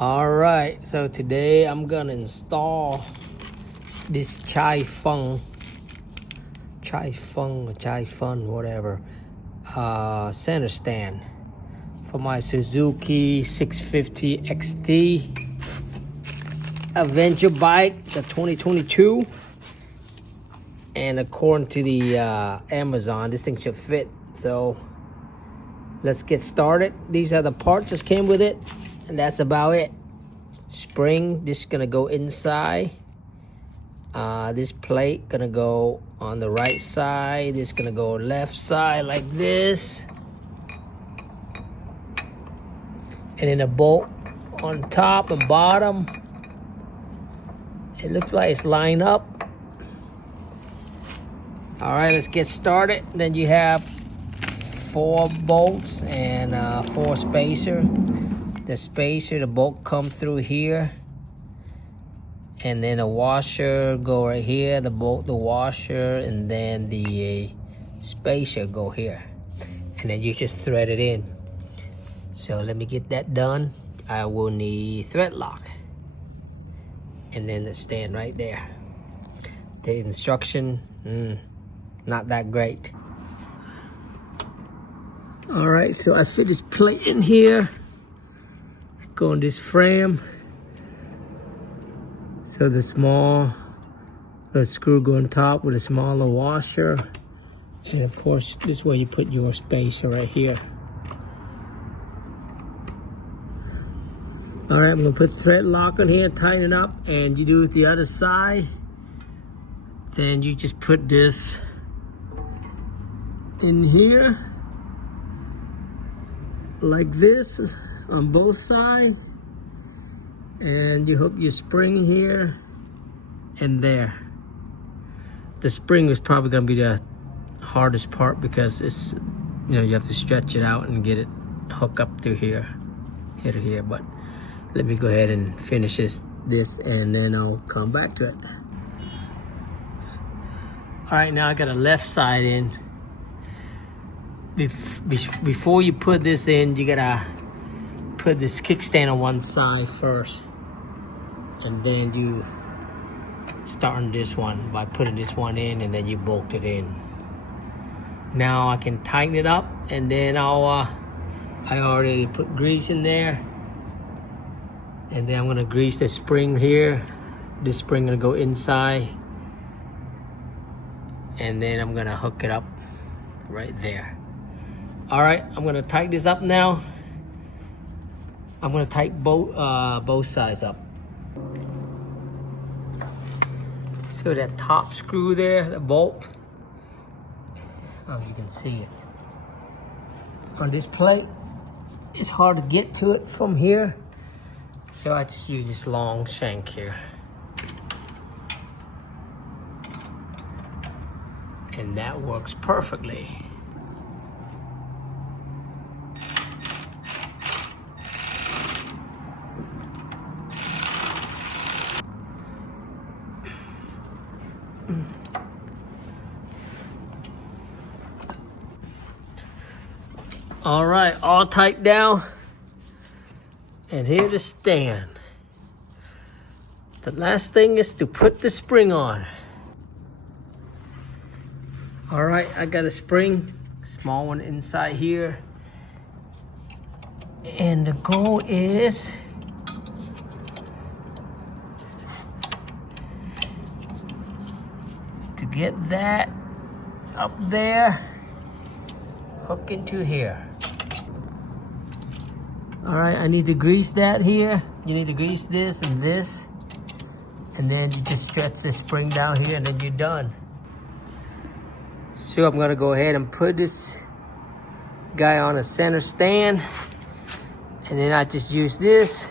All right, so today I'm gonna install this Chifun, whatever, center stand for my Suzuki 650 XT adventure bike. It's a 2022, and according to the Amazon, this thing should fit. So let's get started. These are the parts that came with it, and that's about it. Spring, this is gonna go inside. This plate gonna go on the right side. This gonna go left side like this, and then a bolt on top and bottom. It looks like it's lined up. All right, let's get started. Then you have 4 bolts and 4 spacer. The bolt come through here, and then a washer go right here. The bolt, the washer, and then the spacer go here, and then you just thread it in. So let me get that done. I will need thread lock, and then the stand right there. The instruction, not that great. All right, so I fit this plate in here, go in this frame. So the screw go on top with a smaller washer, and of course this is where you put your spacer right here. All right, I'm gonna put thread lock on here, tighten it up, and you do it the other side. Then you just put this in here like this on both sides, and you hook your spring here and there. The spring is probably gonna be the hardest part because it's, you have to stretch it out and get it hooked up through here to here. But let me go ahead and finish this and then I'll come back to it. All right, now I got a left side in. Before you put this in, you gotta put this kickstand on one side first, and then you start on this one by putting this one in, and then you bolt it in. Now I can tighten it up, and then I already put grease in there, and then I'm gonna grease the spring here. This spring gonna go inside, and then I'm gonna hook it up right there. All right, I'm gonna tighten this up now. I'm gonna tighten both sides up. So that top screw there, the bolt, you can see it on this plate. It's hard to get to it from here, so I just use this long shank here, and that works perfectly. All right, all tight down, and here to stand. The last thing is to put the spring on. All right, I got a spring, small one inside here, and the goal is to get that up there, hook into here. All right, I need to grease that here. You need to grease this, and then you just stretch the spring down here, and then you're done. So I'm gonna go ahead and put this guy on a center stand, and then I just use this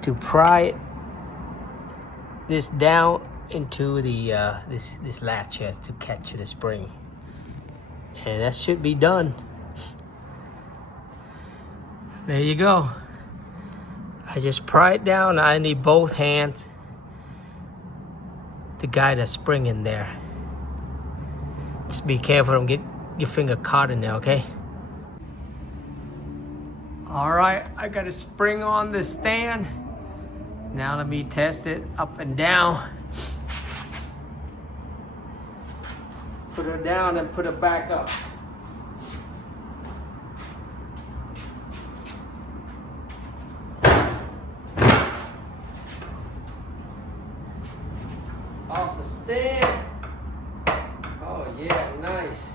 to pry this down into the this latch here to catch the spring, and that should be done. There you go. I just pry it down. I need both hands to guide that spring in there. Just be careful, don't get your finger caught in there, okay? All right, I got a spring on this stand. Now let me test it up and down. Put her down and put her back up. Off the stand. Oh yeah, nice.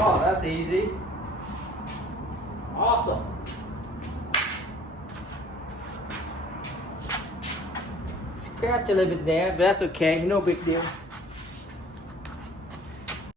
Oh, that's easy. Awesome. Scratch a little bit there, but that's okay, no big deal.